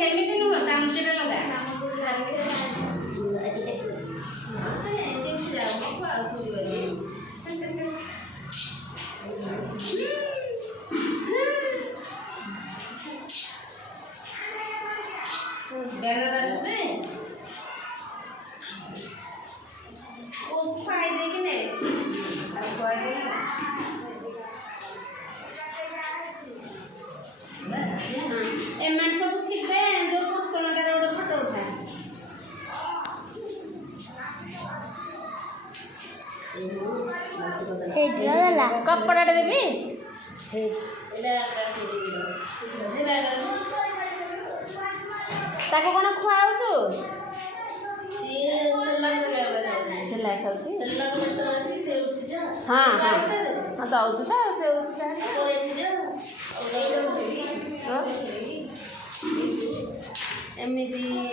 ହେମିତି ନୁହଁ ଚାମଚରେ ଲଗା एम सब थे जो पोषणटार गोटे फटो उठा कपड़ाटे देवी ताको कौन खुआऊ हाँ हाँ दौचु तो से एमती